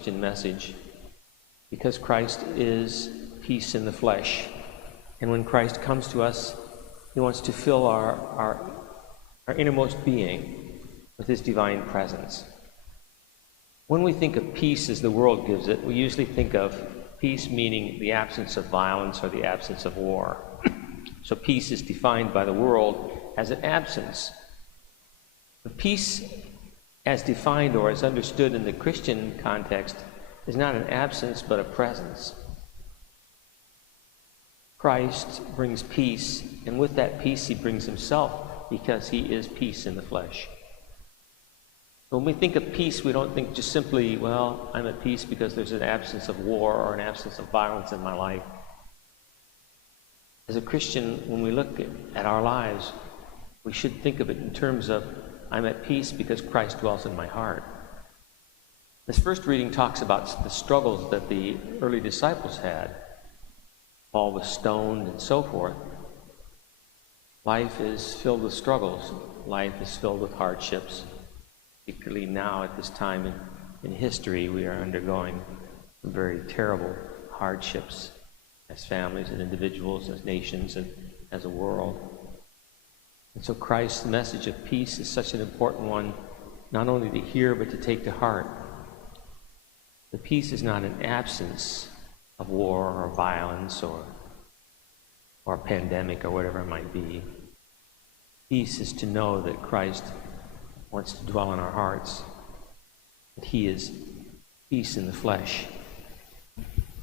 Christian message because Christ is peace in the flesh. And when Christ comes to us, he wants to fill our innermost being with his divine presence. When we think of peace as the world gives it, we usually think of peace meaning the absence of violence or the absence of war. So peace is defined by the world as an absence. But peace as defined or as understood in the Christian context is not an absence but a presence. Christ brings peace, and with that peace he brings himself because he is peace in the flesh. When we think of peace, we don't think just simply, well, I'm at peace because there's an absence of war or an absence of violence in my life. As a Christian, when we look at our lives, we should think of it in terms of, I'm at peace because Christ dwells in my heart. This first reading talks about the struggles that the early disciples had. Paul was stoned and so forth. Life is filled with struggles. Life is filled with hardships. Particularly now at this time in history, we are undergoing very terrible hardships as families and individuals, as nations, and as a world. And so Christ's message of peace is such an important one, not only to hear, but to take to heart. The peace is not an absence of war or violence or pandemic or whatever it might be. Peace is to know that Christ wants to dwell in our hearts, that he is peace in the flesh.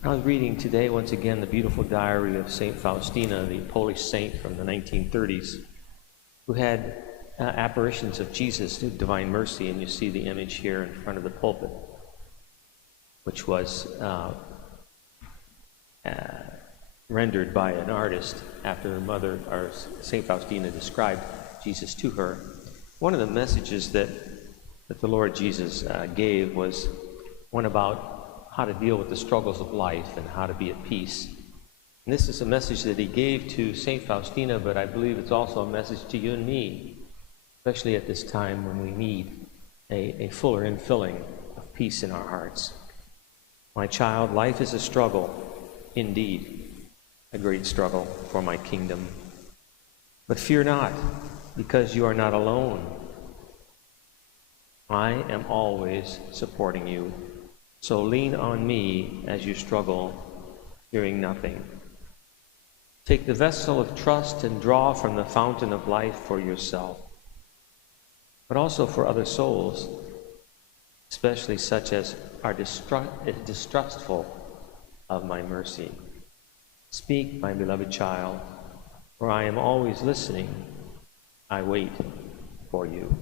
I was reading today, once again, the beautiful diary of St. Faustina, the Polish saint from the 1930s, who had apparitions of Jesus, the Divine Mercy, and you see the image here in front of the pulpit, which was rendered by an artist after her mother, or St. Faustina, described Jesus to her. One of the messages that the Lord Jesus gave was one about how to deal with the struggles of life and how to be at peace. And this is a message that he gave to St. Faustina, but I believe it's also a message to you and me, especially at this time when we need a fuller infilling of peace in our hearts. My child, life is a struggle, indeed, a great struggle for my kingdom. But fear not, because you are not alone. I am always supporting you. So lean on me as you struggle, fearing nothing. Take the vessel of trust and draw from the fountain of life for yourself, but also for other souls, especially such as are distrustful of my mercy. Speak, my beloved child, for I am always listening. I wait for you.